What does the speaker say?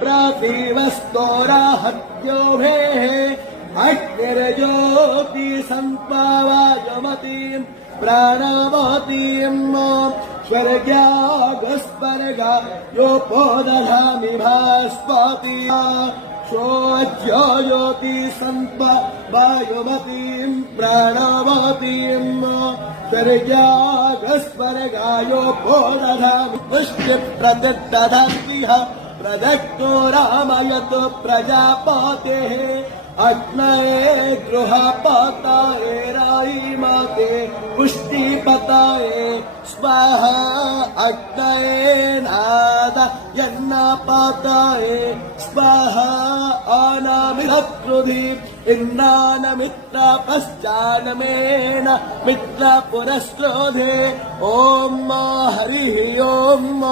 प्रतिवस्तोराहत्योभेः अग्निर्ज्योति सम्पावायमतीम् प्राणवतीम् स्वर्गागस्वर्गा योपोदधामि भास्पति ज्योति सम्पावायमतीम् प्राणवतीम् स्वर्गागस्वर्गा योपोदधामि पुष्टिप्रतिदधातिः प्रदत्तो रामयत प्रजापतेः अग्नये गृहपतये राईमते पुष्टिपतये स्वाहा अग्नये नाद यन्नपतये स्वाहा अनामिरक्रुधि इन्नानमित्र पश्चान्मेन मित्र पुरस्क्रोधे ओम हरिः ओम